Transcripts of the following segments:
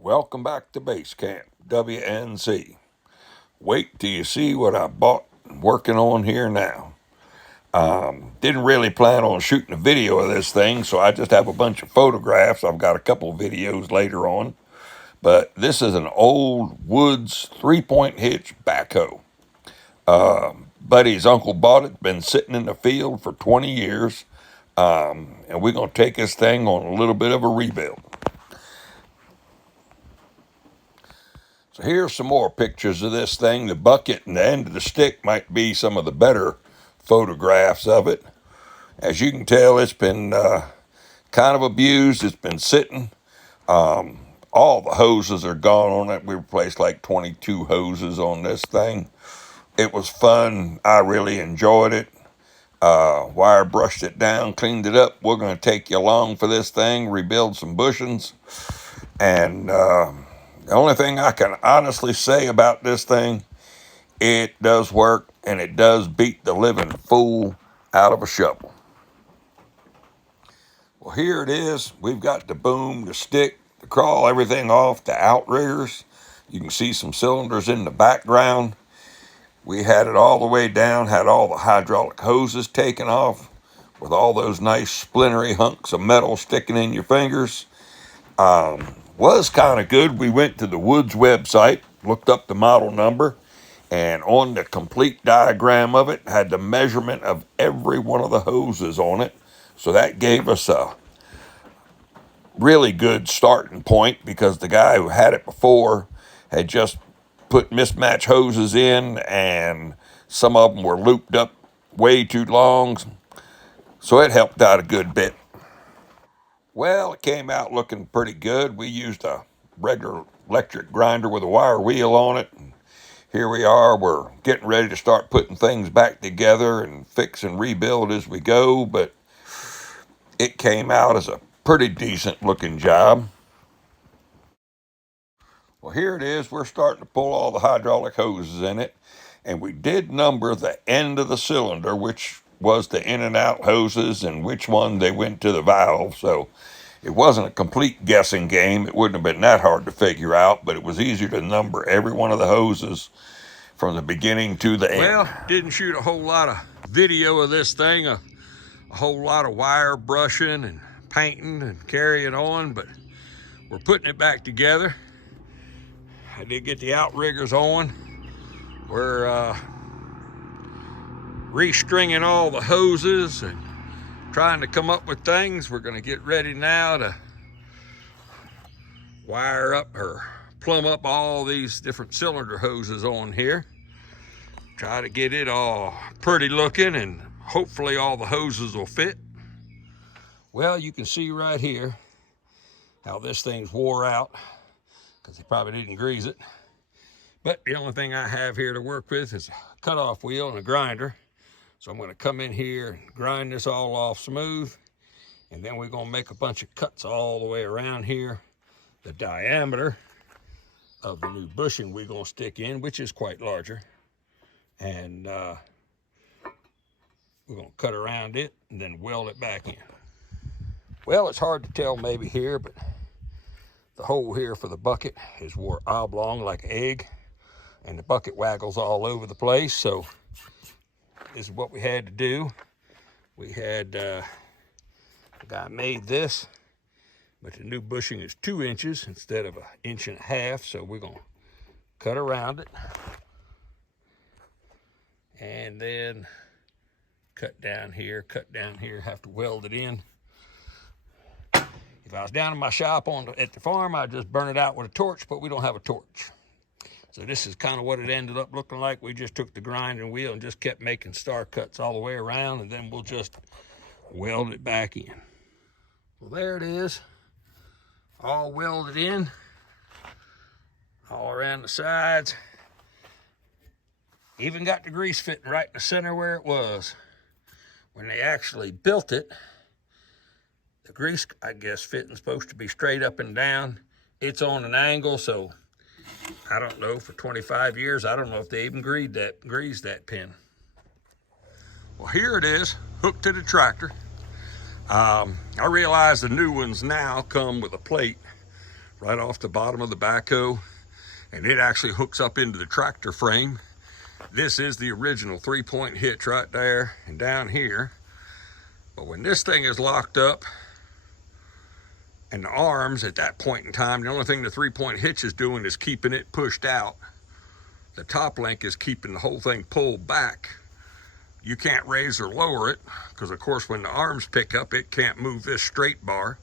Welcome back to Base Camp, WNC. Wait till you see what I bought and working on here now. Didn't really plan on shooting a video of this thing, so I just have a bunch of photographs. I've got a couple of videos later on. But this is an old Woods 3-point hitch backhoe. Buddy's uncle bought it, been sitting in the field for 20 years. And we're going to take this thing on a little bit of a rebuild. So here's some more pictures of this thing. The bucket and the end of the stick might be some of the better photographs of it. As you can tell, it's been kind of abused. It's been sitting. All the hoses are gone on it. We replaced like 22 hoses on this thing. It was fun. I really enjoyed it. Wire brushed it down, cleaned it up. We're going to take you along for this thing, rebuild some bushings. And the only thing I can honestly say about this thing, it does work, and it does beat the living fool out of a shovel. Well, here it is. We've got the boom, the stick, the crawl, everything off, the outriggers. You can see some cylinders in the background. We had it all the way down, had all the hydraulic hoses taken off with all those nice splintery hunks of metal sticking in your fingers. Was kind of good. We went to the Woods website, looked up the model number, and on the complete diagram of it had the measurement of every one of the hoses on it. So that gave us a really good starting point, because the guy who had it before had just put mismatched hoses in, and some of them were looped up way too long. So it helped out a good bit. Well, it came out looking pretty good. We used a regular electric grinder with a wire wheel on it. And here we are. We're getting ready to start putting things back together and fix and rebuild as we go. But it came out as a pretty decent looking job. Well, here it is. We're starting to pull all the hydraulic hoses in it. And we did number the end of the cylinder, which was the in and out hoses, and which one they went to the valve. So it wasn't a complete guessing game. It wouldn't have been that hard to figure out, but it was easier to number every one of the hoses from the beginning to the end. Well, didn't shoot a whole lot of video of this thing, a whole lot of wire brushing and painting and carrying on, but we're putting it back together. I did get the outriggers on. We're restringing all the hoses and trying to come up with things. We're going to get ready now to wire up or plumb up all these different cylinder hoses on here. Try to get it all pretty looking, and hopefully all the hoses will fit. Well, you can see right here how this thing's wore out, because they probably didn't grease it. But the only thing I have here to work with is a cutoff wheel and a grinder. So I'm going to come in here and grind this all off smooth. And then we're going to make a bunch of cuts all the way around here. The diameter of the new bushing we're going to stick in, which is quite larger. And we're going to cut around it and then weld it back in. Well, it's hard to tell maybe here, but the hole here for the bucket is wore oblong like an egg. And the bucket waggles all over the place. So this is what we had to do. We had, the guy made this, but the new bushing is 2 inches instead of 1.5 inches. So we're going to cut around it and then cut down here, have to weld it in. If I was down in my shop at the farm, I'd just burn it out with a torch, but we don't have a torch. So this is kind of what it ended up looking like. We just took the grinding wheel and just kept making star cuts all the way around, and then we'll just weld it back in. Well, there it is, all welded in, all around the sides. Even got the grease fitting right in the center where it was. When they actually built it, the grease, I guess, fitting's supposed to be straight up and down. It's on an angle, so I don't know, for 25 years, I don't know if they even greased that pin. Well, here it is, hooked to the tractor. I realize the new ones now come with a plate right off the bottom of the backhoe, and it actually hooks up into the tractor frame. This is the original 3-point hitch right there and down here. But when this thing is locked up, and the arms at that point in time, the only thing the 3-point hitch is doing is keeping it pushed out. The top link is keeping the whole thing pulled back. You can't raise or lower it, because of course when the arms pick up, it can't move this straight bar.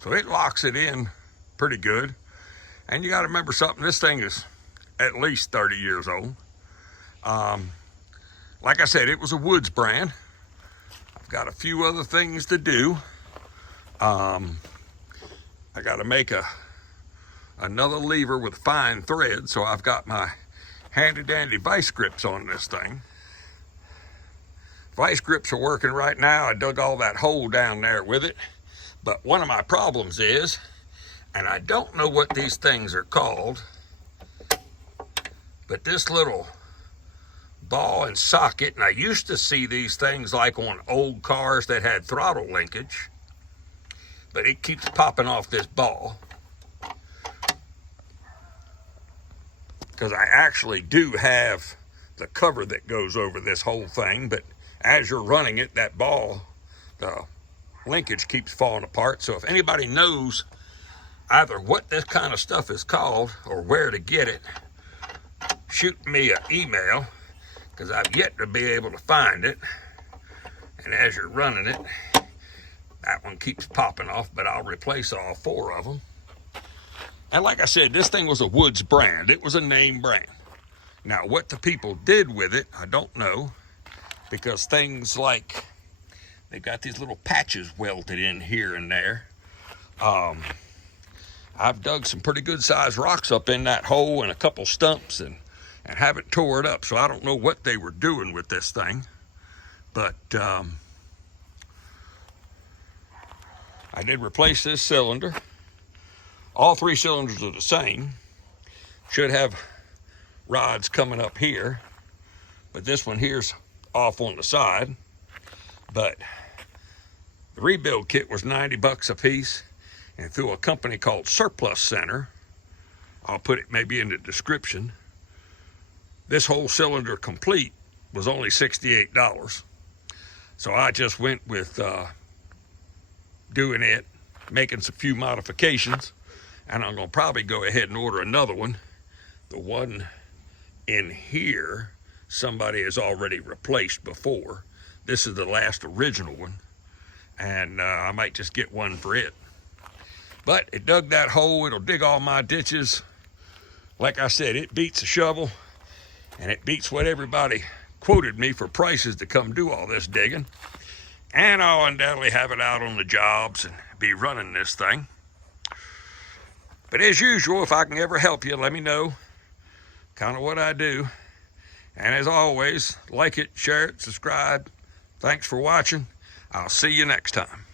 So it locks it in pretty good. And you got to remember something, this thing is at least 30 years old. Like I said, it was a Woods brand. I've got a few other things to do. I got to make another lever with fine thread, so I've got my handy dandy vice grips on this thing. Vice grips are working right now. I dug all that hole down there with it. But one of my problems is, and I don't know what these things are called, but this little ball and socket, and I used to see these things like on old cars that had throttle linkage, but it keeps popping off this ball. Because I actually do have the cover that goes over this whole thing, but as you're running it, that ball, the linkage keeps falling apart. So if anybody knows either what this kind of stuff is called or where to get it, shoot me an email, because I've yet to be able to find it. And as you're running it, that one keeps popping off, but I'll replace all 4 of them. And like I said, this thing was a Woods brand. It was a name brand. Now, what the people did with it, I don't know, because things like, they've got these little patches welded in here and there. I've dug some pretty good sized rocks up in that hole and a couple stumps and haven't tore it up, so I don't know what they were doing with this thing. But I did replace this cylinder. All 3 cylinders are the same. Should have rods coming up here, but this one here's off on the side. But the rebuild kit was $90 a piece, and through a company called Surplus Center, I'll put it maybe in the description, this whole cylinder complete was only $68. So I just went with doing it, making some few modifications, and I'm gonna probably go ahead and order another one. The one in here, somebody has already replaced before. This is the last original one, and I might just get one for it. But it dug that hole, it'll dig all my ditches. Like I said, it beats a shovel, and it beats what everybody quoted me for prices to come do all this digging. And I'll undoubtedly have it out on the jobs and be running this thing. But as usual, if I can ever help you, let me know kind of what I do. And as always, like it, share it, subscribe. Thanks for watching. I'll see you next time.